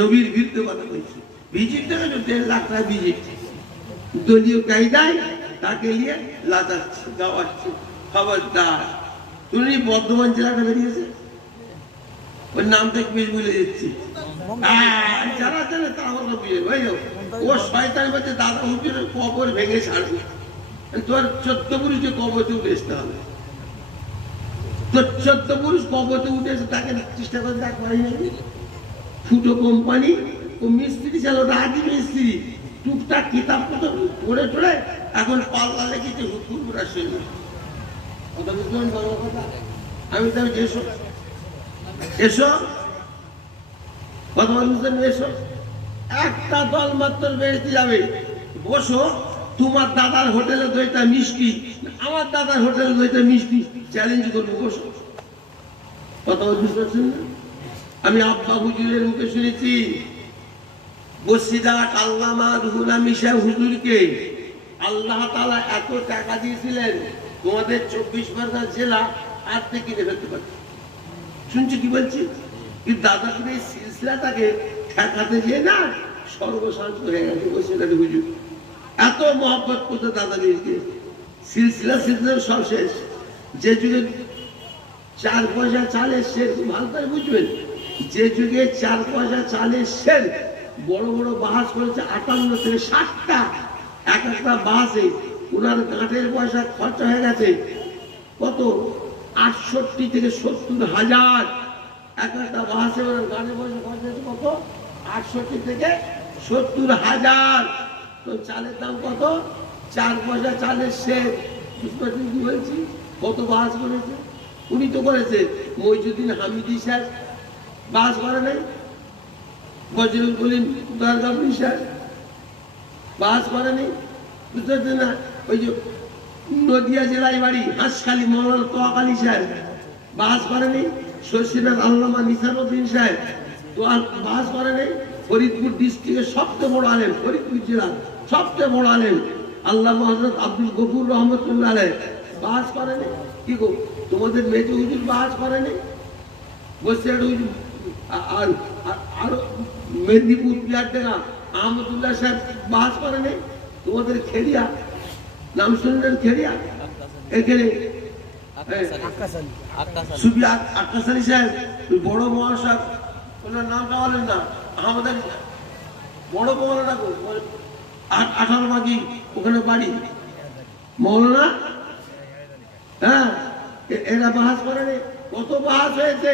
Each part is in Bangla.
নবীর বিরুদ্ধে কথা কইছে। ভিজিট থেকে 1.5 লাখ টাকা ভিজিট, দলীয় কায়দায় তাকে নিয়ে লাজাচ্ছে, গাওয়াচ্ছে। খবরদার, তুমি বর্ধমান জেলাটা বেরিয়েছে, ওর নামটা বেশ বলে দিচ্ছি, যারা জানে তারা আমাকে বুঝে ভাই। ও শয়তান বলছে দাদা হুজুরের কবর ভেঙে ছাড়বে, তোর 14 পুরুষে কবরতে উঠে আসতে হবে। তোর 14 পুরুষ কবরতে উঠে এসে তাকে চেষ্টা করে দেখ পারি। ফুটো কোম্পানি, ও মিস্ত্রি ছিল, রাজি মিস্ত্রি, টুকটাক কিতাব পড়ে টড়ে এখন পাল্লা লেগেছে হুকুর আসেন। আমি তো এসো এসো কথা বলছেন, এসো একটা দল মাত্র বেরোতে যাবে। বসো, তোমার দাদার হোটেলে দইটা মিষ্টি, আমার দাদার হোটেলে দইটা মিষ্টি, চ্যালেঞ্জ করবো। বসো, কথা বুঝতে পারছেন না? আমি আব্বা হুজুরের মুখে শুনেছি, বসিরহাট আল্লামা রুহুল আমিন সাহেব হুজুরকে আল্লাহ তাআলা এত টাকা দিয়েছিলেন, তোমাদের 24 পরগনা জেলা আর থেকে কিনে ফেলতে পারত। শুনছি কি বলছি, কিন্তু দাদাকে এই সিলসিলাটাকে ঠেকাতে গিয়ে না সর্বশান্ত হয়ে গেছে বসিরহাট হুজুর। এত মহব্বত করতে দাদা দিয়েছে, সিলসিলা সব শেষ। যে যুগে 4 পয়সা চাল এসছে, ভালো করে বুঝবেন, যে যুগে 4 পয়সা চাল এসছেন, বড় বড় বাস করেছে 58 থেকে 60টা। এক একটা বাসে ওনার গাঁটের পয়সা খরচা হয়ে গেছে কত, 68 থেকে 70 হাজার। এক একটা বাসে ওনার গাঁটের পয়সা খরচা হয়েছে কত, 68 থেকে 70 হাজার। তো চালের দাম কত, 4 পয়সা চালের শেষ। বুঝতে পারছেন কি বলছি? কত বাস করেছে উনি তো করেছে। মইজুদ্দিন হামিদি সাহেব বাস করে নাই, বজরুল করিম দরগাপুরি সাহেব বাস করে নাই। বুঝতে পারছেন না? ওই যে নদিয়া জেলায় বাড়ি হাঁসখালি মৌলানা তোয়াক আলী সাহেব বাস করে নেই। শর্ষিনাথ আল্লামা নিসারউদ্দিন সাহেব তো বাস করে নেই। ফরিদপুর ডিস্ট্রিক্টের সবচেয়ে বড় আলেম, ফরিদপুর জেলার সবচেয়ে বড় আলেম আল্লামা হযরত আব্দুল গফুর রহমতুল্লাহ আলাইহ বাস করে নেই। কি গো, তোমাদের মেজো হুজুর বাস করে নেই? বসিরহাট হুজুর আর আরো মেদিনীপুর পিয়ারডাঙ্গা আহমদুল্লাহ সাহেব বাস করে নেই? তোমাদের খেড়িয়া নাম শুনলেন, খেড়িয়া এখানে সুবি আক্কাস আলী সাহেব বড় মহাসাহেব, ওনার নামটা বলেন না, আহমদ আলী বড় মৌলানা 18 মাগি ওখানে বাড়ি মৌলানা। হ্যাঁ, এরা বাহাস করেনি? কত বাহাস হয়েছে,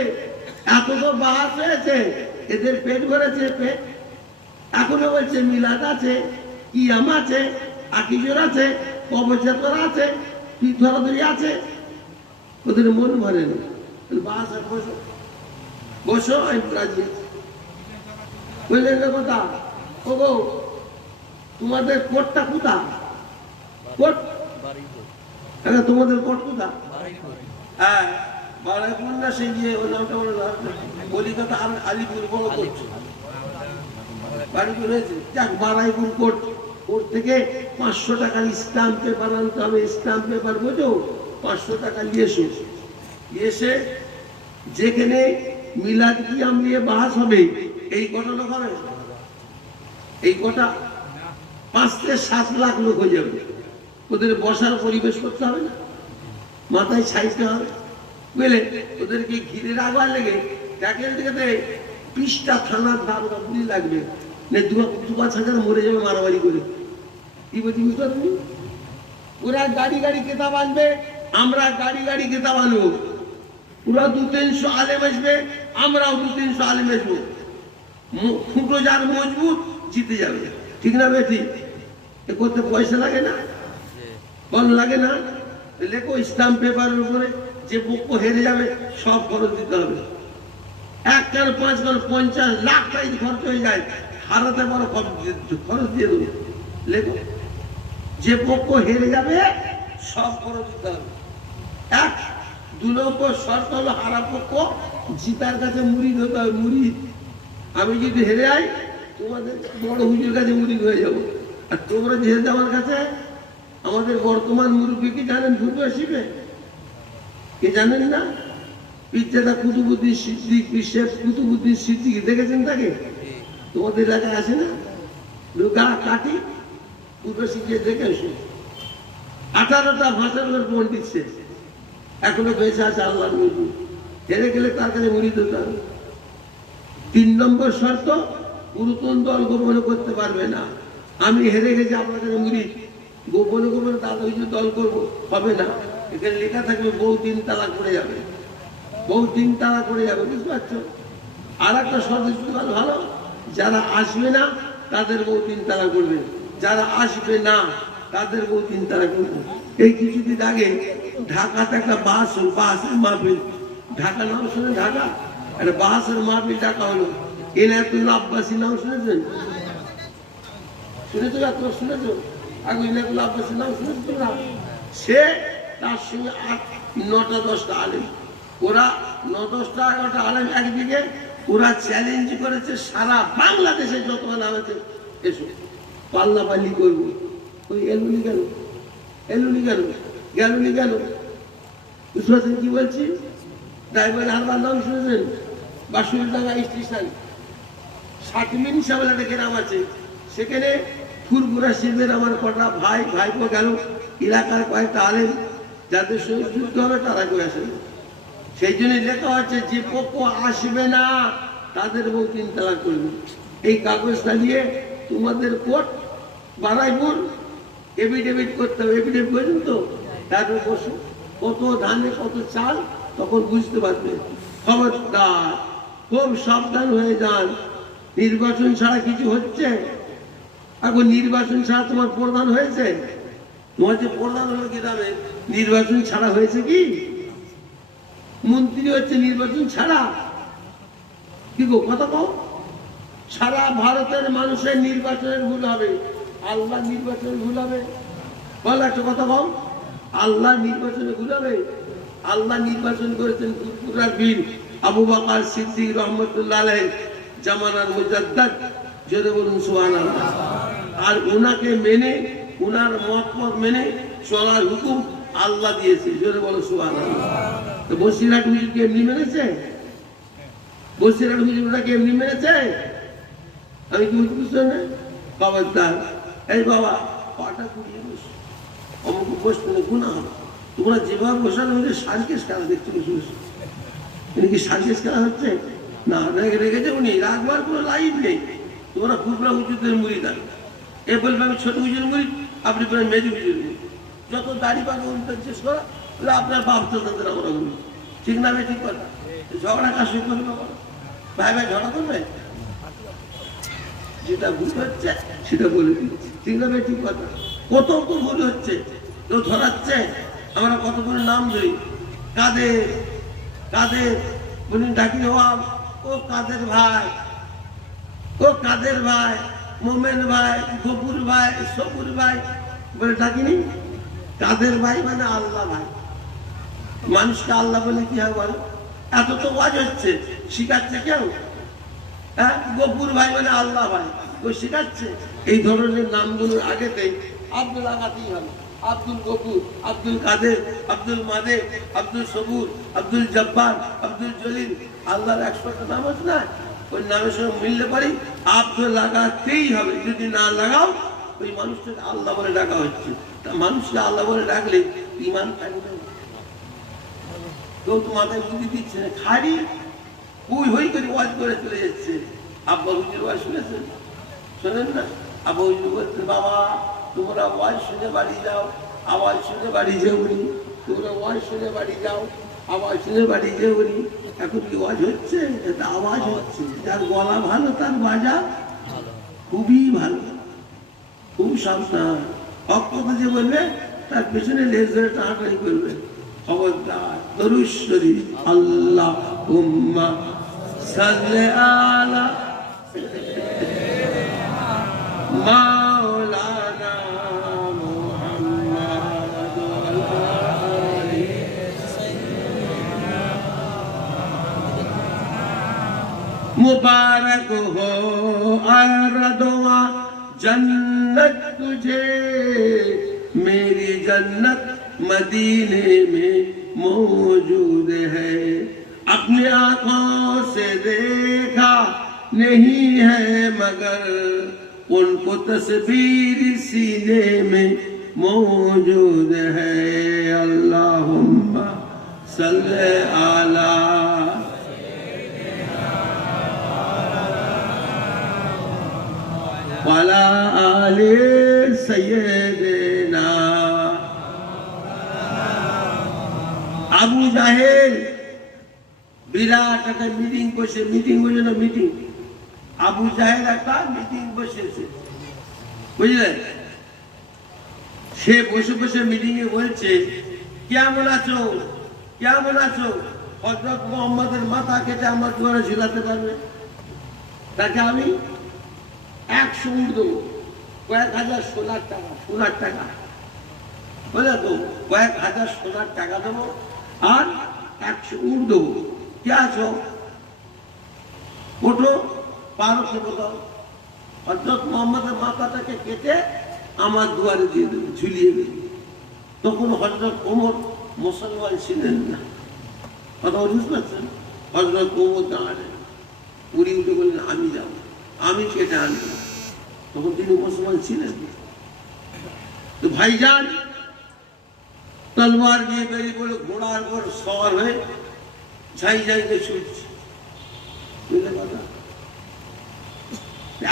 এত তো বাহাস হয়েছে, এদের পেট ভরেছে পেট। এখনো বলছে মিলাদ আছে, কিয়াম আছে, আকিজোর আছে, কবরযাত্রা আছে, পীর ধরাধরি আছে, ওদের মন ভরে না। বাহাস বসো বসো, আমি রাজি বুঝলেন না কথা? ও গো, তোমাদের কোটটা কোথা? কোট তোমাদের কোট কোথা? হ্যাঁ, বারাইপুর না, সেই গিয়ে ওই নামটা বলে না, কলিকাতা আলিপুর বড় কোট বাড়িপুর হয়েছে। যাক, বারাইপুর কোট, কোর্ট থেকে 500 টাকার স্ট্যাম্প পেপার আনতে হবে। স্ট্যাম্প পেপার বোঝো, 500 টাকা নিয়ে এসে যেখানে মিলাদ কিয়াম নিয়ে বাহাস হবে, এই ঘটনা হবে, এই কটা 5 থেকে 7 লাখ লোক হয়ে যাবে। ওদের বসার পরিবেশ করতে হবে না, মাথায় ছাইতে হবে, বুঝলে? ওদেরকে ঘিরে রাখবার লেগে ট্যাকের দিকে 20টা থানার দারোগা পুলিশ লাগবে, 2-5 হাজার মরে যাবে মারামারি করে। কি বলছি বুঝতে পারছি? ওরা গাড়ি গাড়ি কেতাব আনবে, আমরা গাড়ি গাড়ি কেতাব আনবো। ওরা 200-300 আলেম আসবে, আমরাও 200-300 আলেম আসবো। ফুটো যার মজবুত জিতে যাবে, ঠিক না বেটি? এ করতে পয়সা লাগে না, বল লাগে না? লেখো স্ট্যাম্প পেপারের উপরে, যে পক্ষ হেরে যাবে সব খরচ দিতে হবে। 1 কেন 5 কেন 50 লাখ টাকা খরচ হয়ে যায়, হারাতে পারো খরচ দিয়ে দেবো। লেখো, যে পক্ষ হেরে যাবে সব খরচ দিতে হবে। 1-2 নম্বর শর্ত হলো হারা পক্ষ জিতার কাছে মুরিদ হতে হবে। মুরিদ, আমি যদি হেরে যাই তোমাদের বড় হুজুর কাছে মুরিদ হয়ে যাবো। আর তোমরা হেরে যাওয়ার কাছে আমাদের বর্তমান মুরব্বী কি জানেন? ফুটবল শিখে কে জানেন না? পিজ্জাটা কুতুবুদ্দিন সিদ্দিক, শেখ কুতুবুদ্দিন সিদ্দিক দেখেছেন তাকে? তোমাদের এলাকায় আসে না? গা কাটি পুরো শিখিয়ে দেখে এসো। 18টা ভাষার উপর পণ্ডিত সে, এখনো বেঁচে আছে আল্লাহর নবী। হেরে গেলে তার কাছে মুড়ি দিতে হবে। 3 নম্বর শর্ত, পুরাতন দল গোপন করতে পারবে না। আমি হেরে গেছি আপনার কাছে মুড়ি গোপনে গোপনে দাদা হয়েছে দল করবো, হবে না। এখানে লেখা থাকবে বউ 3 তালাক করে যাবে, বউ 3 তালাক করে যাবে, বুঝতে পারছো? আর একটা শর্ত ভালো, যারা আসবে না তাদের বউ 3 তালাক করবে, যারা আসবে না তাদের বউ 3 তালাক করবে। এই কিছুদিন আগে ঢাকাতে একটা বাসের মাহফিল, ঢাকা নাম শুনে, ঢাকা একটা বাসের মাহফিল ডাকা হলো। ইনায়াতুল আব্বাসী নাম শুনেছেন? শুনেছো? আপনারা শুনেছো? আগে ইনায়াতুল আব্বাসী নাম শুনেছো তোমরা? সে তার সঙ্গে 9টা 10টা আলেম, ওরা 9-10টা 11টা আলেম একদিকে, ওরা চ্যালেঞ্জ করেছে সারা বাংলাদেশে যত নাম আছে এসো পাল্লাপাল্লি করবো। ওই এলুনি কেন, এলুনি কেন, গেলুনি কেন? বুঝতে পারছেন কি বলছি? ড্রাইভার হারবার নাম শুনেছেন? বাসুরডাঙ্গা স্টেশন 60 মিনিট বলে একটা গ্রাম আছে, সেখানে ফুরপুরা শিল্পের আমার কটা ভাইপো গেল, এলাকার কয়েকটা আলেম যাদের সঙ্গে যুদ্ধ হবে তারা করে আসেন। সেই জন্য লেখা হচ্ছে যে পক্ষ আসবে না তাদের বউ 3 তালাক করবে। এই কাগজটা নিয়ে তোমাদের কোর্ট বারাইপুর এফিডেভিট করতে হবে। এফিডেভিট করেছেন তো? তারপর বসো, কত ধানে কত চাল, তখন বুঝতে পারবে। খবরদার, খুব সাবধান হয়ে যান। নির্বাচন ছাড়া কিছু হচ্ছে? এখন নির্বাচন ছাড়া তোমার প্রধান হয়েছে? তোমার যে প্রধান হলো গ্রামে, নির্বাচন ছাড়া হয়েছে কি? মন্ত্রী হচ্ছে নির্বাচন ছাড়া? কি গো, কথা কও? সারা ভারতের মানুষের নির্বাচনের ভুল হবে, আল্লাহ নির্বাচনের ভুল হবে? বল একটা কথা কও, আল্লাহ নির্বাচনে ভুল হবে? আল্লাহ নির্বাচন করেছেন ফুরফুরার বীর আবু বকর সিদ্দিক রহমতুল্লাহ আলাইহি, জামানার মুজাদ্দিদ, জোরে বলুন সুবহানাল্লাহ। আর ওনাকে মেনে, ওনার মত মেনে চলার হুকুম আল্লাহ দিয়েছে, জোরে বলুন সুবহানাল্লাহ। তো বসিরহাট হুজুরকে এমনি মেনেছে? বসিরহাট হুজুর ওনাকে এমনি মেনেছে? আমি কি বুঝতে না? খবরদার, এই বাবা পাটা কুড়িয়ে বসো, অমুক বসতে গুণা হবে। তোমরা যেভাবে বসানো হচ্ছে সার্কেস খেলা দেখতে বসে বসে, কি সার্কেস খেলা হচ্ছে? না, রেখেছে উনি, রাখবার কোনো লাইভ নেই। তোমরা ফুরফুরা হুজুরদের মুড়ি দেন, এ বলবে আমি ছোট হুজুর মুড়ি, আপনি বলেন মেজু হুজুর মুড়ি। যত দাড়ি পাকা উল্টো শেষ করা, আপনার বাপ চলতে আমরা বলি, ঠিক না? ঠিক কথা। ঝগড়া কাজ করবে, ভাই ভাই ঝগড়া করবে, যেটা ভুল হচ্ছে সেটা বলে দিচ্ছি, ঠিক না? ঠিক কথা। কত তো ভুল হচ্ছে, কেউ ধরাচ্ছে, আমরা কতগুলো নাম ধরি, কাদের কাদের উনি ডাকি, ও কাদের ভাই, ও কাদের ভাই, মোমেন ভাই, গফুর ভাই, সবুর ভাই বলে ডাকিনি? কাদের ভাই মানে আল্লাহ ভাই। মানুষকে আল্লাহ বলে কি হয় বলো? এত তো ওয়াজ হচ্ছে, শিখাচ্ছে কেউ? হ্যাঁ, গফুর ভাই মানে আল্লাহ ভাই, ওই শিখাচ্ছে? এই ধরনের নামগুলোর আগেতেই আব্দুল লাগাতেই হবে। আব্দুল গফুর, আব্দুল কাদের, আব্দুল মাদের, আব্দুল সবুর, আব্দুল জব্বার, আব্দুল জলিল, আল্লাহর 100টা নাম আছে না? ওই নামের সঙ্গে মিললে পারি আব্দুল লাগাতেই হবে। যদি না লাগাও, ওই মানুষটাকে আল্লাহ বলে ডাকা হচ্ছে। তা মানুষকে আল্লাহ বলে ডাকলে ইমান থাকবে? কেউ তো মাথায় বুদ্ধি দিচ্ছে না, খালি উই হই করে ওয়াজ করে চলে যাচ্ছে। আব্বা হুজুর ওয়াজ শুনেছেন? শোনেন না? আব্বা হুজুর বলছেন, বাবা তোমরা ওয়াজ শুনে বাড়ি যাও, আওয়াজ শুনে বাড়ি যেওনি, তোমরা ওয়াজ শুনে বাড়ি যাও, আওয়াজ শুনে বাড়ি যেওনি। এখন কি ওয়াজ হচ্ছে? এটা আওয়াজ হচ্ছে। যার গলা ভালো তার বাজা খুবই ভালো, খুব সাবধান। হক কথা যে বলবে তার পেছনে লেজ ধরে টানাটানি করবে। খবরদার, দরুদ শরীফ, আল্লাহুম্মা সাল্লি আলা মাওলানা মুহাম্মদ मुबारक हो आरदुआ जन्नत तुझे, मेरी जन्नत मदीने में मौजूद है। अपने आंखों से देखा नहीं है मगर उनको तस्वीर सीने में मौजूद है। अल्लाहुम्मा सल्ले अला वाला आले सय्यदना। আবু জাহেল বিরাট একটা মিটিং বসে, মিটিং বলে না মিটিং, আবু জাহেল একটা মিটিং বসেছে, বুঝলেন? সে বসে বসে মিটিং এ বলছে, কেমন আছো, কেমন আছো? হযরত মুহাম্মদের মাথা কেটে আমার দুয়ারে ঝুলাতে পারবে? তাকে আমি 100 উট দেবো, কয়েক হাজার সোনার টাকা, সোনার টাকা বুঝলে তো, কয়েক হাজার সোনার টাকা দেবো আর 100 উট দেবো। কে আছো? ওঠো, পারো সে বোঝাও। হযরত মুহাম্মদের মাথাটাকে কেটে আমার দুয়ারে দিয়ে দেবে, ঝুলিয়ে দেবে। তখন হযরত ওমর মুসলমান ছিলেন না, কথা বুঝতে পারছেন? হযরত ওমর দাঁড়ালেন, উনি উঠে বললেন আমি যাবো, আমি কেটে আনবো। তখন তিনি মুসলমান ছিলেন না। তো ভাইজান তলোয়ার নিয়ে বেরিয়ে পড়ে ঘোড়ার উপর সওয়ার হয়ে ঝাই ঝাইকে ছুটছে। বুঝলে কথা?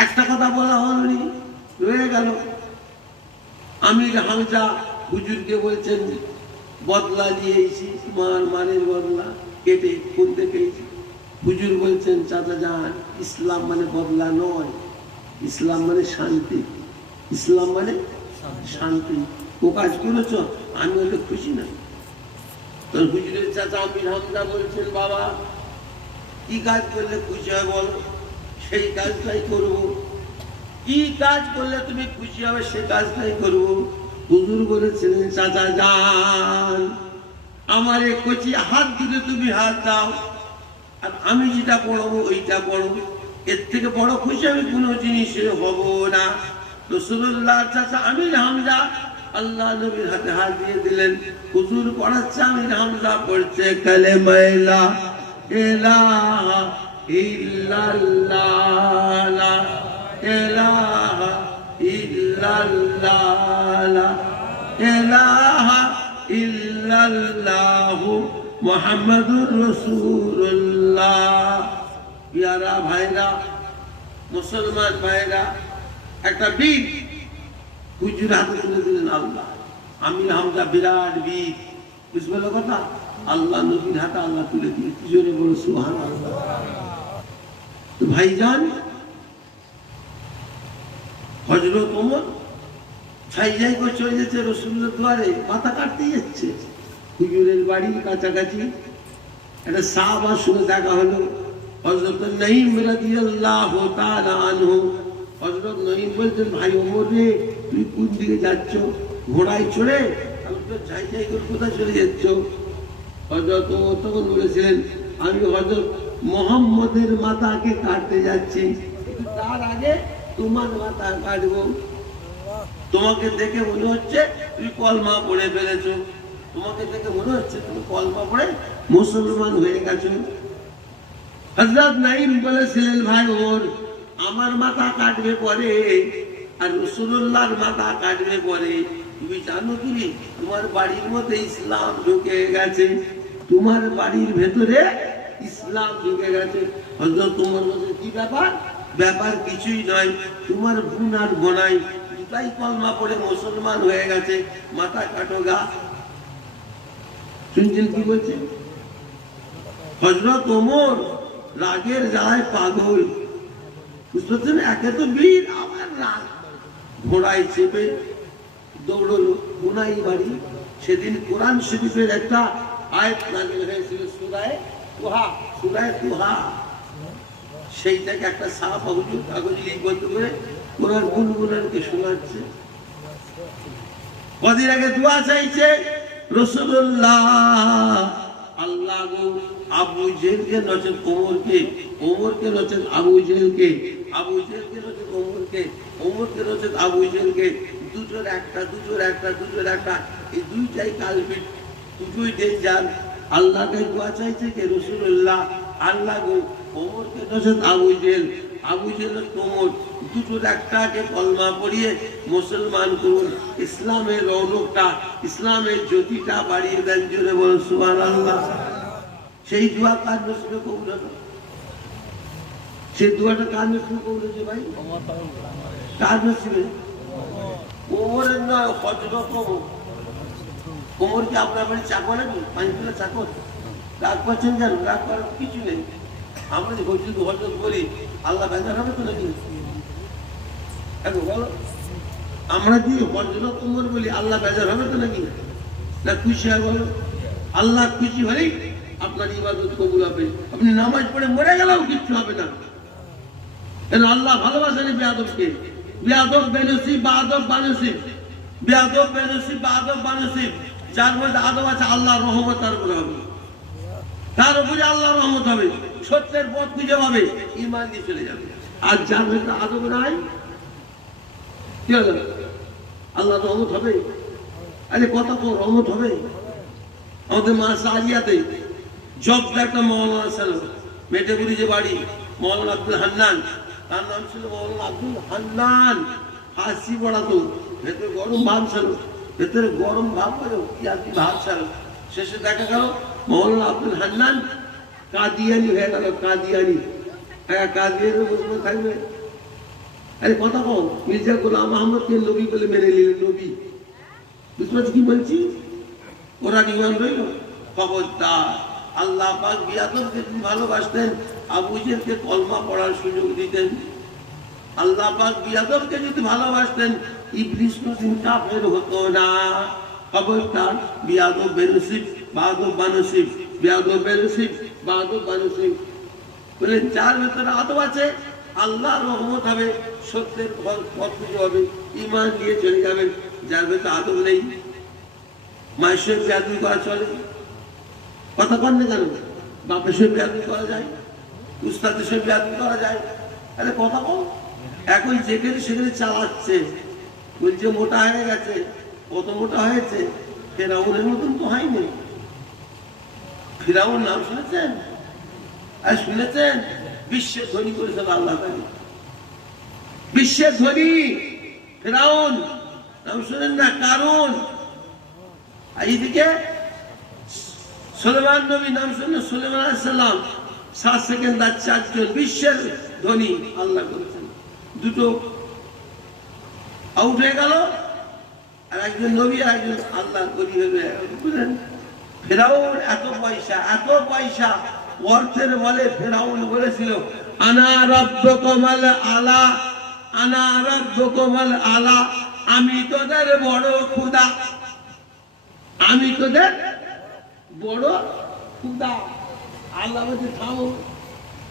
একটা কথা বলা হয়নি, রয়ে গেল। আমির হামজা হুজুরকে বলছেন বদলা নিয়েছি, তোমার মানের বদলা কেটে খুনতে পেয়েছি। হুজুর বলছেন চাচা যান, ইসলাম মানে বদলা নয়, ইসলাম মানে শান্তি, ইসলাম মানে শান্তি। ও কাজ করেছ, আমি ওটা খুশি না। তোর হুজুরের চাচা আমির হামজা বলছেন বাবা কি কাজ করলে খুশি হয় বলো, সেই কাজটাই করবো। কি কাজ করলে তুমি খুশি হবে সে কাজটাই করবো। হুজুর বলেছিলেন চাচা যান, আমার এই কচি হাত দিলে তুমি হাত দাও, আর আমি যেটা পড়বো ওইটা পড়বো। এর থেকে বড় খুশি আমি কোনো জিনিসে হব না। রাসূলুল্লাহ চাচা আমির হামজা আল্লাহ নবীর হাতে হাত দিয়ে দিলেন। হুজুর পড়াচ্ছে, আমির হামজা পড়ছে কালেমা লা ইলাহা ইল্লাল্লাহ, লা ইলাহা ইল্লাল্লাহ, লা ইলাহা ইল্লাল্লাহ মুহাম্মাদুর রাসূলুল্লাহ। ইয়ারা ভাইরা, মুসলমান ভাইরা, একটা বীর হুজুর হাতে তুলে দিলেন আল্লাহ। আমির হামজা বিরাট বীর, বুঝতে পারলো কথা? আল্লাহ নবীর হাতে আল্লাহ তুলে দিয়ে কি জোরে বলো সুবহানাল্লাহ। তো ভাইজান হযরত ওমর ছাই যাই করে চলে যাচ্ছে রাসূলুল্লাহর দুয়ারে, মাথা কাটতে যাচ্ছে। হুজুরের বাড়ির কাছাকাছি একটা সাহাবার সঙ্গে দেখা হলো, হযরত নঈম রাদিয়াল্লাহু তাআলা আনহু। হযরত নঈম বলছেন ভাই ওমর রে, তুই কোন দিকে যাচ্ছ? ঘোড়ায় চড়ে? আমি তো ছাই যাই করে কোথায় চলে যাচ্ছ? হযরত ওমর তখন বলেছিলেন আমি হযরত মুহাম্মদের মাথাকে কাটতে যাচ্ছি, তার আগে তোমার মাথা কাটবো। তোমাকে দেখে মনে হচ্ছে তুমি কলমা পড়ে ফেলেছো, তোমাকে দেখে মনে হচ্ছে তুমি কলমা পড়ে মুসলমান হয়ে গেছো। হযরত নঈম বলেছিলেন ভাই ওমর, আমার মাথা কাটবে পরে আর রাসূলুল্লাহর মাথা কাটবে পরে। তুমি জানো কি তোমার বাড়ির মধ্যে ইসলাম ঢুকে গেছে, তোমার বাড়ির ভেতরে ইসলাম ঢুকে গেছে। হযরত ওমর বলেন কি ব্যাপার? ব্যাপার কিছুই নয়, তোমার বোন আর বোনাই দুটাই কলমা পড়ে মুসলমান হয়ে গেছে, মাথা কাটো গা। শুনছেন কি বলছে? হযরত ওমর রাগের জ্বালায় পাগল, বুঝতে পারছেন? একে তো বীর, আবার রাগ। ঘোড়ায় চেপে দৌড়লো বোনাই বাড়ি। সেদিন কোরআন শরীফের একটা আয়াত নাযিল হয়েছিল, সূরা তুহা। সেইটাকে একটা সাহাবা হুজুর কাগজ লিপিবদ্ধ করে কোরআন গুনগুনানকে শোনাচ্ছে। কদিন আগে দোয়া চাইছে রাসূলুল্লাহ, আল্লাহ গো আবু জেহেলকে নচেত ওমরকে, ওমরকে নচেত আবু জেহেলকে, আবু জেহেলকে নচেত ওমরকে, ওমরকে নচেত আবু জেহেলকে, দুটোর একটা, দুটোর একটা, দুটোর একটা। এই দুইটাই কালপিট, দুটোই ডেঞ্জার। আল্লাহকে দোয়া চাইছে কে? রাসূলুল্লাহ। আল্লাহ গো ওমরকে দোষের আবু জেলের কোমর দুটোর একটাকে কলমা পড়িয়ে মুসলমান করুন, ইসলামের রৌনকটা, ইসলামের জ্যোতিটা বাড়িয়ে দেন। জোরে বলুন সুবহানাল্লাহ। সেই দোয়া কার নসিবে কবুল হলো? সেই দোয়াটা কার নসিবে কবুল হয়েছে ভাই? কার নসিবে? ওমরের নয়, হযরত ওমর। ওমর কি আপনার বাড়ি চাকর নাকি? পাঁচগুলো চাকর? রাগ করছেন কেন? রাগ করার কিছু নেই। আমরা যে হযরত বলি, আল্লাহ বেজার হবে তো নাকি? এখন বলো, আমরা যদি হযরত ওমর বলি, আল্লাহ বেজার হবে তো নাকি? না খুশি হয়? বলো, আল্লাহ খুশি হলেই আপনার ইবাদত কবুল হবে। আপনি নামাজ পড়ে মরে গেলেও কিচ্ছু হবে না। আল্লাহ ভালোবাসেন বেয়াদবকে। বেয়াদব বেনসিব বাদব বানসিব, বেয়াদব বেনসিব বাদব বানসিব। যার মধ্যে আদব আছে, আল্লাহর রহমত তার উপরে হবে, তার উপরে আল্লাহর রহমত হবে, সত্যের পথ খুঁজে পাবে, ঈমান দিয়ে চলে যাবে। আর যার মধ্যে আদব নাই, কি হবে? আল্লাহর রহমত হবে? আরে কত রহমত হবে? আমাদের মা সাজিয়াতে জবদা একটা মৌলানা ছিল, মেটেগুড়ি যে বাড়ি, মৌলানা আব্দুল হান্নান, তার নাম ছিল মৌলানা আব্দুল হান্নান। হাসি পড়াতো, ভেতরে গরম ভাব ছিল, ভেতরে গরম ভাব হলো কি ভাব ছিল। শেষে দেখা গেল মৌলানা আব্দুল হান্নান কাদিয়ানি হয়ে গেল। কাদিয়ানি, হ্যাঁ কাদিয়ানি মুসলমান থাকবে। আরে কথা কও, মির্জা গোলাম আহমদকে নবী বলে মেনে নিলেন, নবী। বুঝতে পারছি কি বলছি? ওরা ইমান রইল। খবরদার, আল্লাহ পাক বিয়াদবকে যদি ভালোবাসতেন, আবু জেলকে কলমা পড়ার সুযোগ দিতেন। আল্লাহ পাক বিয়াদবকে যদি ভালোবাসতেন, ইবলিস কোনদিন কাফের হতো না। খবরদার, বিয়াদব বেনসিব বাদব বানসিব, বিয়াদব বেনসিব বাদব বানসিব। বলেন যার ভেতরে আদব আছে, আল্লাহর রহমত হবে, সত্যের পথ খুঁজে হবে, ঈমান নিয়ে চলে যাবেন। যার ভেতরে আদব নেই, মায়ের সঙ্গে বেয়াদবি করা চলে? কথা কন না কেন? বাপের সঙ্গে বেয়াদবি করা যায়, উস্তাদের সঙ্গে বেয়াদবি করা যায়। আরে কথা কও। এখন যেখানে সেখানে চালাচ্ছে, বলছে মোটা হয়ে গেছে। কত মোটা হয়েছে? ফেরাউনের মতন তো হয়নি। ফেরাউন নাম শুনেছেন? আর শুনেছেন? বিশ্বের ধনী করেছেন আল্লাহ তাআলা, বিশ্বের ধনী ফেরাউন। নাম শুনেন না? কারণ এইদিকে সুলেমান নবী, নাম শুনে সুলেমান আলাইহিস সালাম, 7 সেকেন্ড আর 4 জন বিশ্বের ধনী আল্লাহ করেছেন। দুটো আউট হয়ে গেল, আর একজন নবী আর একজন আল্লাহ গনি হয়ে গেল। বুঝলেন? ফেরাউন এত পয়সা অর্থের বলে ফেরাউন বলেছিল, আনা রাব্বুকুমুল আলা, আনা রাব্বুকুমুল আলা, আমি তোদের বড় খোদা, আমি তোদের বড় খোদা। আল্লাহ বলছে থামো,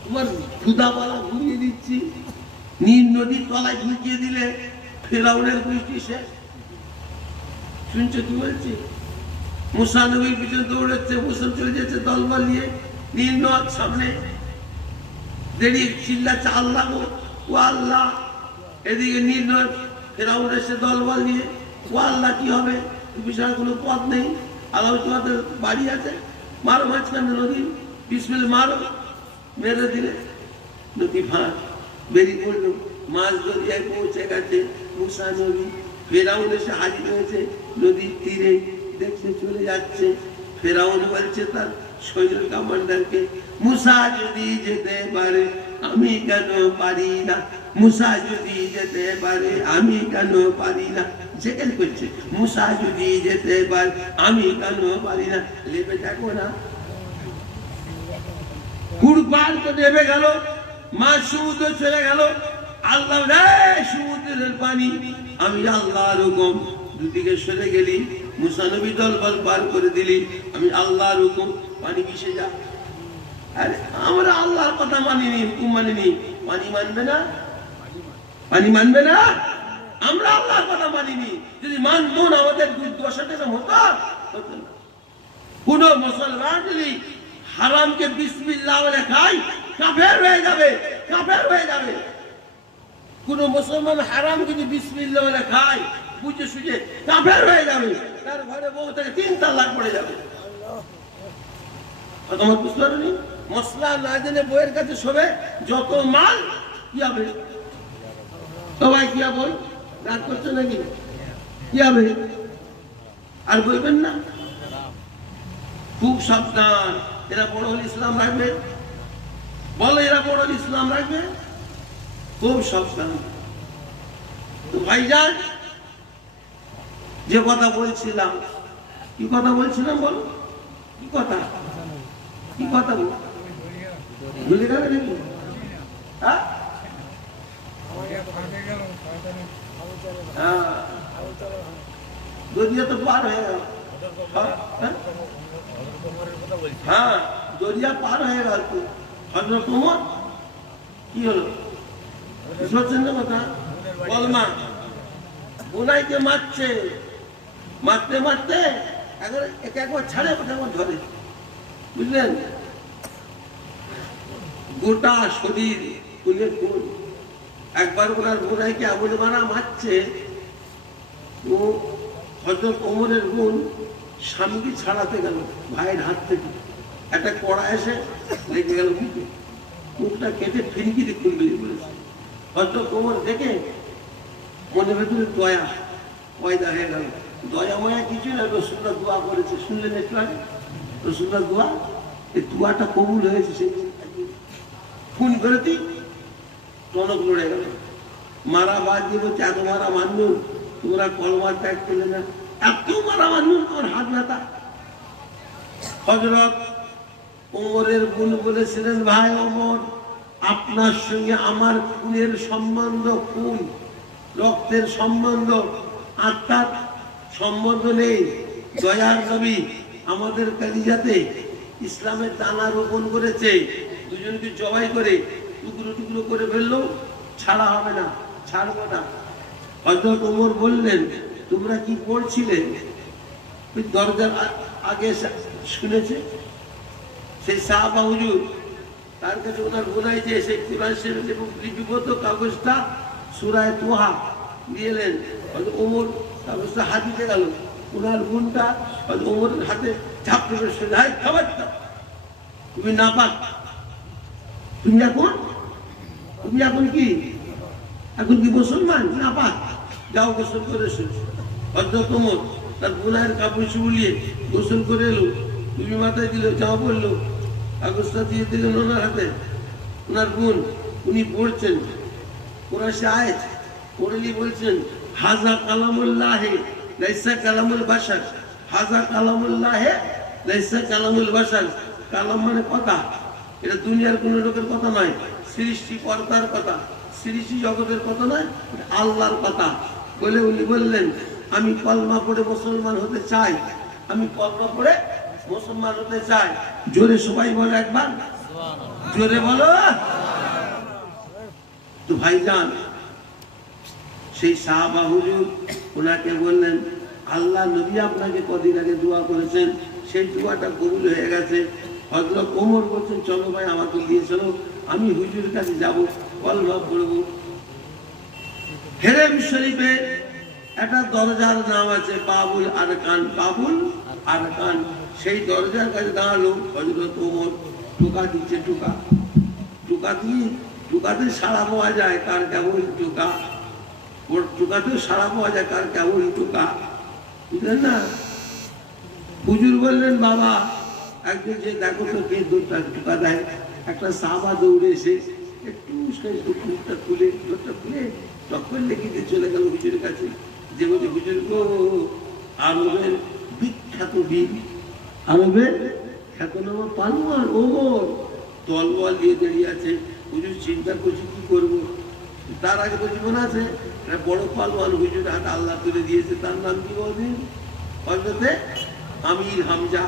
তোমার খোদা বলা ঘুরিয়ে দিচ্ছি। নীল নদীর তলায় ঢুকিয়ে দিলে ফেরাউনের গোষ্ঠী শেষ। শুনছো কি বলছি? মুসা নবীর পিছনে দৌড়াচ্ছে, মুসা চলে যাচ্ছে তলবার নিয়ে, নীল নদ সামনে, দেরি চিল্লাচ্ছে আল্লাহ গো, ও আল্লাহ। এদিকে নীল নদ, ফেরাউন এসে দলবল নিয়ে, ও আল্লাহ কি হবে? বিশাল কোনো পথ নেই, আল্লাহ তোমাদের বাড়ি আছে, মারো মাঝখানে নদী, বিসমিল্লাহ মারো। মেরে দিলে নদী ভাঁজ, বেরিয়ে পড়লো, মাছ দরিয়ায় পৌঁছে গেছে। মুসা নবী, ফেরাউন এসে হাজির হয়েছে নদীর তীরে, দেখছে চলে যাচ্ছে। ফেরাউন বলছে তার সৈন্য কমান্ডারকে, মুসা যদি যেতে পারে আমি কেন পারি না? মুসা যদি যেতে পারে আমি কেন পারি না? জেকেল করছে, মুসা যদি যেতে পারে আমি কেন পারি না? লেবে দেখো না, কুরবান তো নেমে গেল, মা সমুদ্র চলে গেল। আল্লাহ সমুদ্রের পানি, আমি আল্লাহর হুকুম, দুদিকে সরে গেলি, মুসা নবী দলবল পার করে দিলি, আমি আল্লাহর হুকুম, পানি মিশে যা। আরে আমরা আল্লাহর কথা মানিনি, হুকুম মানিনি, পানি মানবে না? পানি মানবে না? আমরা আল্লাহর কথা মানিনি, যদি মানতো না আমাদের দুর্দশাটা হতো না। কোন মুসলমান যদি হারামকে বিসমিল্লাহ বলে খায়, কাফের হয়ে যাবে, কাফের হয়ে যাবে। কোন মুসলমান হারাম যদি বিসমিল্লাহ বলে খায়, বুঝে সুঝে, কাফের হয়ে যাবে। তার ঘরে বউ থেকে 3 তালাক পড়ে যাবে। তোমার বুঝতে পারেনি? মশলা না জেনে বইয়ের কাছে শোবে, যত মাল কি হবে? সবাই কি বল রাগ করছো নাকি? কি হবে? আর বলবেন না? খুব সাবধান। এরা বড় হলে ইসলাম রাখবে? বলো এরা বড় হলে ইসলাম রাখবে? খুব সাবধান। তো ভাইজান, যে কথা বলছিলাম, কি কথা বলছিলাম বলো? কি কথা? কি কথা বল? ভুলে গেলে নাকি? হ্যাঁ, দরিয়া তো পার হয়ে গেল। হ্যাঁ, দরিয়া পার হয়ে গেল। হযরত ওমর কি হলো বুঝছেন না কথা? কলমা বুনাইকে মারছে, মারতে মারতে একবার ছাড়ে, একবার ধরে, বুঝলেন? গোটা শরীর খুলে খুন। একবার ওনার বুনাইকে এমন মারা মারছে, ও হযরত ওমরের গুণ স্বামীকে ছাড়াতে গেল ভাইয়ের হাত থেকে, একটা কড়া এসে লেগে গেল মুখে, মুখটা কেটে ফিনকি দিয়ে খুন বেরিয়ে পড়েছে। হযরত ওমর দেখে মনে ভেতরে দয়া পয়দা হয়ে গেল। দয়া ময়া কিছু না, রাসূলুল্লাহ দোয়া করেছে, শুনলেন একটু আগে? রাসূলুল্লাহ দোয়া, এই দোয়াটা কবুল হয়েছে। সেই খুন করে দিই, টনক লড়ে গেল। মারা বাদ দিয়ে বলছে, এত মারা মান্য তোমরা কলমার ত্যাগ করলে না? এত মারা মান্য তোমার হাত ব্যথা? হযরত ওমরের গুণ বলেছিলেন, ভাই ওমর, আপনার সঙ্গে আমার খুনের সম্বন্ধ, খুন রক্তের সম্বন্ধ, আত্মার সম্বন্ধ নেই। দয়ার নবী আমাদের কালিজাতে ইসলামের দানা রোপণ করেছে। দুজনকে জবাই করে টুকরো টুকরো করে ফেললেও ছাড়া হবে না, ছাড়বো না। হযরত ওমর বললেন, তোমরা কি পড়ছিলে? দরজার আগে শুনেছে সেই সাহাবা হুজুর, তার কাছে ওনার বোনাই যে সেই কোরআন শরীফ এবং লিপিবদ্ধ কাগজটা সূরা তোহা দিয়ে এলেন। ওমর কাগজটা হাত দিতে গেল, ওনার বোনটা ওমরের হাতে ঝাপড়ে বসে, খাবার তুমি না পাক, তুমি এখন কি মুসলমান না পাক? যাও গোসল করে এসো। হযরত ওমর তার বোনের কাপড় চুলিয়ে গোসল করে এলো, তুমি মাথায় দিল, জামা পড়লো, কাগজটা দিয়ে দিলেন ওনার হাতে। ওনার বোন, উনি পড়ছেন কোরআন আয়াত, পড়লি বলছেন, হাজা কালামুল্লাহ লাইসা কালামুল বাশার, হাজা কালামুল্লাহ লাইসা কালামুল বাশার। কালাম মানে কথা, এটা দুনিয়ার কোন লোকের কথা নয়, সৃষ্টি কর্তার কথা, সৃষ্টি জগতের কথা নয়, আল্লাহর কথা। বলে উনি বললেন, আমি কলমা পড়ে মুসলমান হতে চাই, আমি কলমা পড়ে মুসলমান হতে চাই। জোরে সবাই বলে একবার, জোরে বলো। তো ভাইজান, সেই সাহাবা হুজুর ওনাকে বললেন, আল্লাহ নবী আপনাকে কদিন আগে দোয়া করেছেন, সেই দোয়াটা কবুল হয়ে গেছে। হযরত ওমর বলছেন, চলো ভাই আমাকে দিয়ে চলো, আমি হুজুরের কাছে যাবো, কলমা পড়বো। হেরেম শরীফে একটা দরজার নাম আছে বাবুল আরকান, বাবুল আরকান। সেই দরজার কাছে দাঁড়ালো হযরত ওমর, টোকা দিচ্ছে, টোকা দিয়ে টোকাতে সাড়া পাওয়া যায় কার কেমন টোকা, ওর টোকাতেও সাড়া পাওয়া যায় কার কেমন টোকা, বুঝলেন না? হুজুর বললেন, বাবা একজন যে দেখো তো কে টোকা দেয়। একটা সাহাবা দৌড়ে এসে একটু মুখটা খুলে তখন লেগে দিয়ে চলে গেল হুজুরের কাছে, যে বলছে, হুজুর গো, আরবের বিখ্যাত বীর, আরবের খ্যাতনামা পালোয়ান ওমর তলোয়ার দিয়ে দাঁড়িয়ে আছে। হুজুর চিন্তা করছি কি করবো। তার আগে তো জীবন আছে, বড় পালোয়ান হুজুর হাতে আল্লাহ তুলে দিয়েছে, তার নাম কি বলছেন? হযরতে আমির হামজা।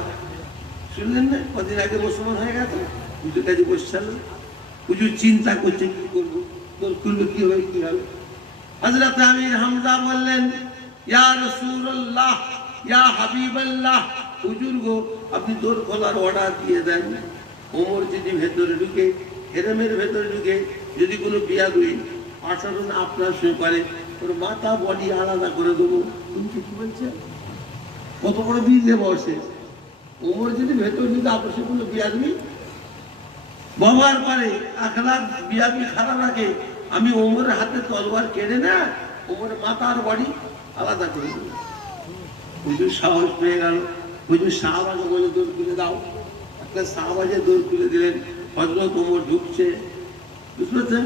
শুনলেন না? কদিন আগে মুসলমান হয়ে গেছে, হুজুর কাছে বসছিল। হুজুর চিন্তা করছে কি করবো, তোর করলে কি হবে, কি হবে। হযরতে আমির হামজা বললেন, ইয়া রাসূলুল্লাহ, ইয়া হাবিবাল্লাহ, হুজুর গো, আপনি দোর খোলার অর্ডার দিয়ে দেন। ওমর যদি ভেতরে ঢুকে, হেরেমের ভেতরে ঢুকে যদি কোনো বিয়াদুই আচরণ আপনার সঙ্গে করে, ওর মাথা বডি আলাদা করে দেবো। তুমি কি বলছে? কত বড় বীর বসে, ওমর যদি ভেতর যদি আপসে কোনো বিয়াদমি ব্যবহার করে, আখলাক বিয়াদমি খারাপ রাখে, আমি ওমরের হাতে তলোয়ার কেড়ে না ওমরের মাথার বাড়ি আলাদা করে দিই। হুজুর সাহস পেয়ে গেল, হুজুর শাহবাগে বলে দৌড় তুলে দাও। একটা শাহবাজে দৌড় তুলে দিলেন। হযরত ওমর ঢুকছে, বুঝতে পারছেন,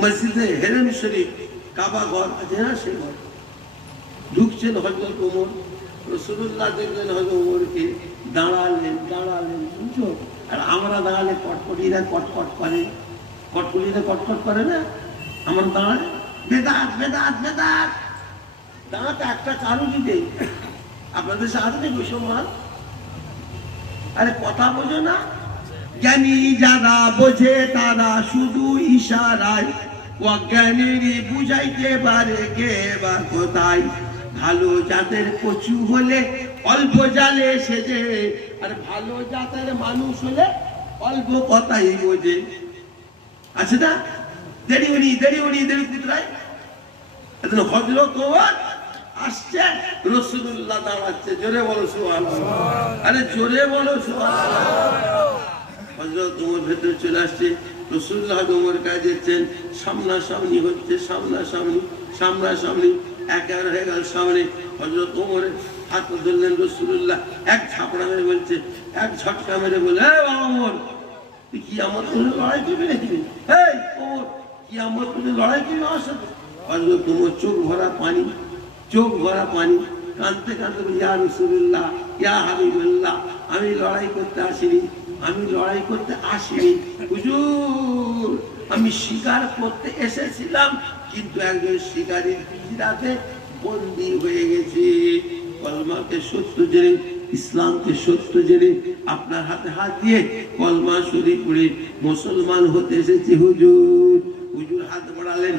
মসজিদে হেরেম শরীফ কাবা ঘর আছে না, সেই ঘর ঢুকছেন হযরত ওমর। রাসূলুল্লাহ দেখলেন হযরত ওমরকে, দাঁড়ালেন বুঝছো। আর আমরা দাঁড়ালে কটকটিরা কটকট করে, কটকটিরা কটকট করে না, আমার দাঁড়ালে বেদাত বেদাত বেদাত। দাঁড়াতে একটা কারণ দিতে আপনাদের সাথে মুসলমান, আরে কথা বোঝো না। জ্ঞানী যারা বোঝে তারা শুধু ইশারায়, অজ্ঞানীরই বুঝাইতে পারে কে বা কোথায়। ভালো জাতের কচু হলে অল্প জালে সেজে, আর ভালো জাতের মানুষ হলে অল্প কথাই বোঝে। আছে না দেরি কুতরায়। এখন হযরত ওমর আসছে, রাসূলুল্লাহ দাঁড়াচ্ছে, জোরে বলো সুবহানাল্লাহ, আরে জোরে বলো সুবহানাল্লাহ। হযরত ওমর ভেতরে চলে আসছে, রাসূলুল্লাহ ওমরের কাছে যাচ্ছেন, সামনাসামনি হচ্ছে, সামনাসামনি একেবারে হয়ে গেল সামনে। হযরত ওমরের হাত ধরলেন রাসূলুল্লাহ, এক ঝাপড়া মেরে বলছে, এক ঝটকা মেরে বলে, হে বাবা ওমর, তুই কি আমার কোনো লড়াই করবি নাকি? এই ওমর, কি আমার কোনো লড়াই করবি আমার সাথে? হযরত ওমর চোখ ভরা পানি, কাঁদতে কাঁদতে বলি, ইয়া রাসূলুল্লাহ, ইয়া হাবিবাল্লাহ, আমি লড়াই করতে আসিনি হুজুর, আমি শিকার করতে এসেছিলাম, কিন্তু একজন শিকারীর পিঞ্জরাতে বন্দী হয়ে গেছি। কলমাকে সত্য জেনে, ইসলামকে সত্য জেনে আপনার হাতে হাত দিয়ে কলমা শরীফ পড়ে মুসলমান হতে এসেছি হুজুর। হুজুর হাত বাড়ালেন,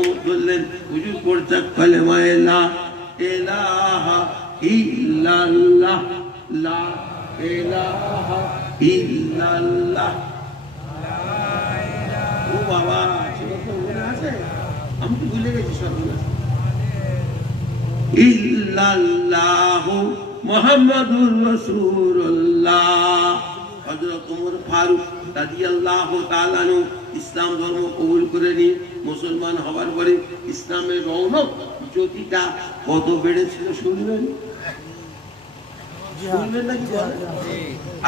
ওমর বললেন, হুজুর পড়ছে কালেমা লা ইলাহা ইল্লাল্লাহ, লা ইলাহা ইল্লাল্লাহ। ও বাবা, সেটা তো মনে আছে, আমি তো ভুলে গেছি সর্বনাশ। ইল্লাল্লাহু মুহাম্মাদুর রাসূলুল্লাহ। হযরত ওমর ফারুক রাদিয়াল্লাহু তাআলা আনহু ইসলাম ধর্ম কবুল করে নিয়ে মুসলমান হওয়ার পরে ইসলামের রৌনক জ্যোতিটা কত বেড়েছিল শুনবেন নাকি?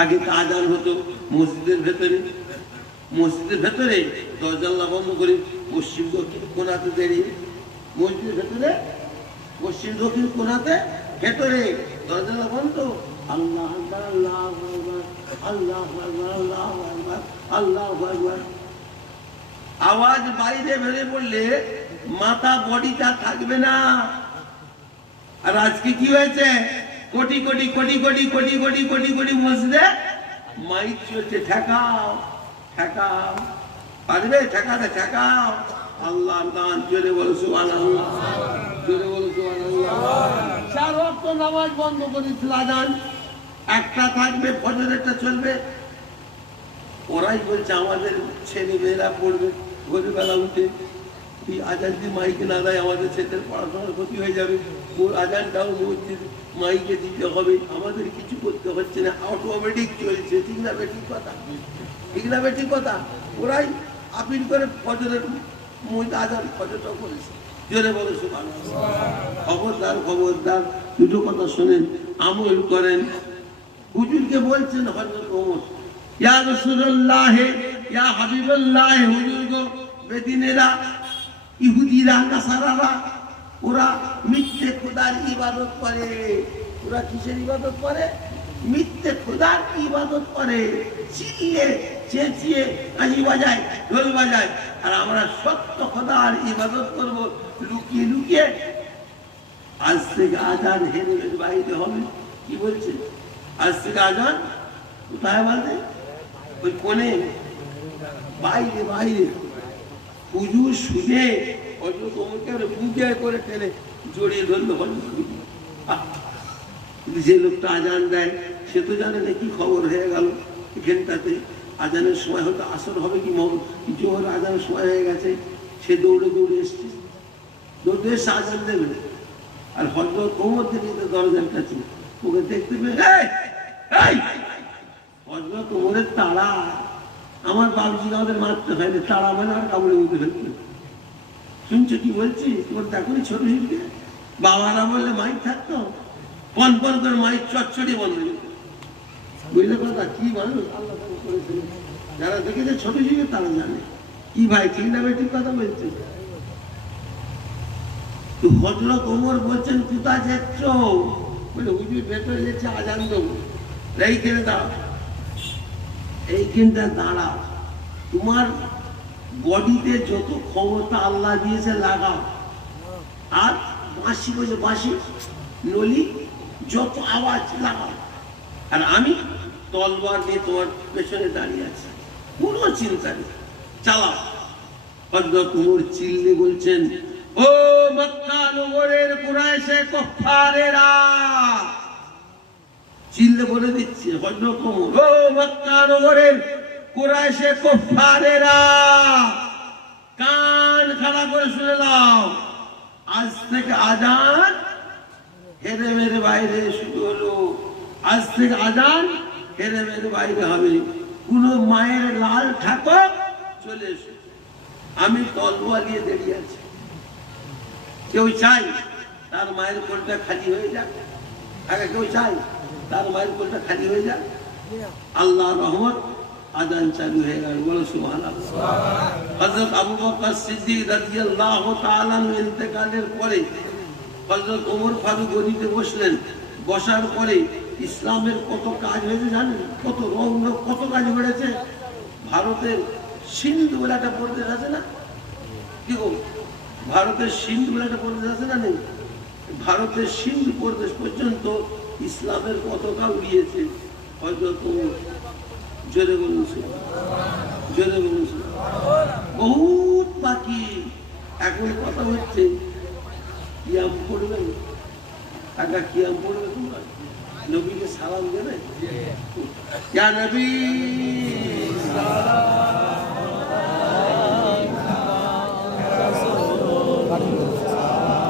আগে তো আজান হতো মসজিদের ভেতরে দরজা বন্ধ করে পশ্চিম দক্ষিণ কোণাতে দাঁড়িয়ে, মসজিদের ভেতরে পশ্চিম দক্ষিণ কোণাতে ভেতরে দরজা বন্ধ, আল্লাহ আল্লাহু আকবার, আল্লাহু আকবার, আল্লাহু আকবার, আল্লাহু আকবার। আওয়াজ বাইরে বেরে পড়লে মাথা বডিটা থাকবে না। আর আজকে কি হয়েছে, কোটি কোটি কোটি কোটি কোটি কোটি কোটি কোটি মসজিদে মাইক চলছে, ঠেকাও ঠেকাও, পারবে ঠেকাতে ঠেকাও। আল্লাহ গান জোরে বলো সুবহানাল্লাহ, জোরে বলো সুবহানাল্লাহ। 4 ওয়াক্ত নামাজ বন্ধ করেছিল, আজান একটা থাকবে, ফজরেরটা চলবে। ওরাই বলছে আমাদের ছেলে মেয়েরা পড়বে ভোরবেলা উঠে, এই আজান দিয়ে মাইকে না দেয় আমাদের ছেলেদের পড়াশোনার ক্ষতি হয়ে যাবে, ওর আজানটাও মসজিদ মাইকে দিতে হবে, আমাদের কিছু করতে হচ্ছে না, অটোমেটিক চলছে। ঠিক না বেঠিক কথা? ঠিক না বেঠিক কথা? ওরাই আপিল করে ফজরের মধ্যে আজান ফজরটাও করেছে, জোরে বলো সুবহানাল্লাহ। খবরদার দুটো কথা শোনেন, আমল করেন। হুজুরকে বলছেন হযরত ওমর, ইয়া রাসূলুল্লাহ, ইয়া হাবিবাল্লাহ, হুজুর গো, বেদিনেরা, ইহুদিরা, নাসারারা, ওরা মিথ্যে খোদার ইবাদত করে। ওরা কিসের ইবাদত করে? মিথ্যে খোদার ইবাদত করে। চিল্লে চেঁচিয়ে কাঁচি বাজায়, ঢোল বাজায়, আর আমরা সত্য খোদার ইবাদত করব লুকিয়ে লুকিয়ে। আজ থেকে আজান হেরে বাইরে হবে। কি বলছে? আজ থেকে আজান কোথায় বলতে? ওই কোণে, বাইরে। হুজুর শুনে বুঝে করে টেনে জড়িয়ে ধরলো। যে লোকটা আজান দেয় সে তো জানে না কি খবর হয়ে গেল এখানটাতে। আজানের সময় হয়তো আসর হবে কি জোহর, আজানের সময় হয়ে গেছে, সে দৌড়ে এসছে, দৌড়ে এসে আজান দেবে। আর হযরত ওমর থেকে দরজার কাছে ওকে দেখতে পেয়ে হযরত ওমরের তাড়া, আমার বাবজি আমাদের মারতে হয়নি, তাড়া মানে আর কামড়ে উঠে ফেলতে। শুনছো কি বলছি? তোমার দেখোনি ছোট শিশুকে বাবারা বললে মাইক থাকতো, পন পন করে মাইক চটচড়ি বন্ধ হয়ে যেত। বুঝলে কথা? কি মানুষ আল্লাহ করেছিল, যারা দেখেছে ছোট শিশু তারা জানে। কি ভাই ঠিক না? ঠিক কথা বলছে। তো হযরত ওমর বলছেন কোথা যাচ্ছ? বলে হুজুর ভেতরে যাচ্ছে, আজান দেবো। এইখানে দাঁড়াও, এইখানটা দাঁড়াও, তোমার বডিতে যত ক্ষমতা আল্লাহ দিয়েছে লাগাও, আর বাঁশি বলছে বাঁশি নলি যত আওয়াজ লাগাও, আর আমি তলবার নিয়ে তোমার পেছনে দাঁড়িয়ে আছি, কোনো চিন্তা নেই, চালাও। হযরত ওমর চিল্লে বলছেন, ও মক্কা নগরের কুরাইশে কুফারেরা, চিল্লে বলে দিচ্ছে হযরত ওমর, ও মক্কা নগরের কুরাইশে কুফারেরা, কান খাড়া করে শুনে নাও, আজ থেকে আজান হেরে মেরে বাইরে শুরু হলো। আজ থেকে আজান হেরে মেরে বাইরে হবে। কোন মায়ের লাল ঠাকুর চলে এসো, আমি তলোয়ার নিয়ে দাঁড়িয়ে আছি। কেউ চাই তার মায়ের কোলটা খালি হয়ে যাক? আগে কেউ চাই তার মায়ের কোলটা খালি হয়ে যাক? আল্লাহ রহমত, আজান চালু হয়ে গেল। বলো সুবহানাল্লাহ। হযরত আবু বকর সিদ্দিক রাদিয়াল্লাহু তাআলা আনহু ইন্তেকালের পরে হযরত ওমর ফারুক গদিতে বসলেন। বসার পরে ইসলামের কত কাজ হয়েছে জানেন? কত রং, কত কাজ বেড়েছে। ভারতের সিন্ধ বলে একটা প্রদেশ আছে না? কি গো, ভারতের সিন্ধ বলে একটা প্রদেশ আছে না? নেই? ভারতের সিন্ধ প্রদেশ পর্যন্ত ইসলামের পতাকা উড়িয়েছে হযরত ওমর। জোরে বলুন, জোরে বলুন। বহুত বাকি। এখন কথা হচ্ছে কিয়াম পড়বেন, টাকা কিয়াম পড়বে, তোমরা নবীকে সালাম দেবে, ইয়া নবী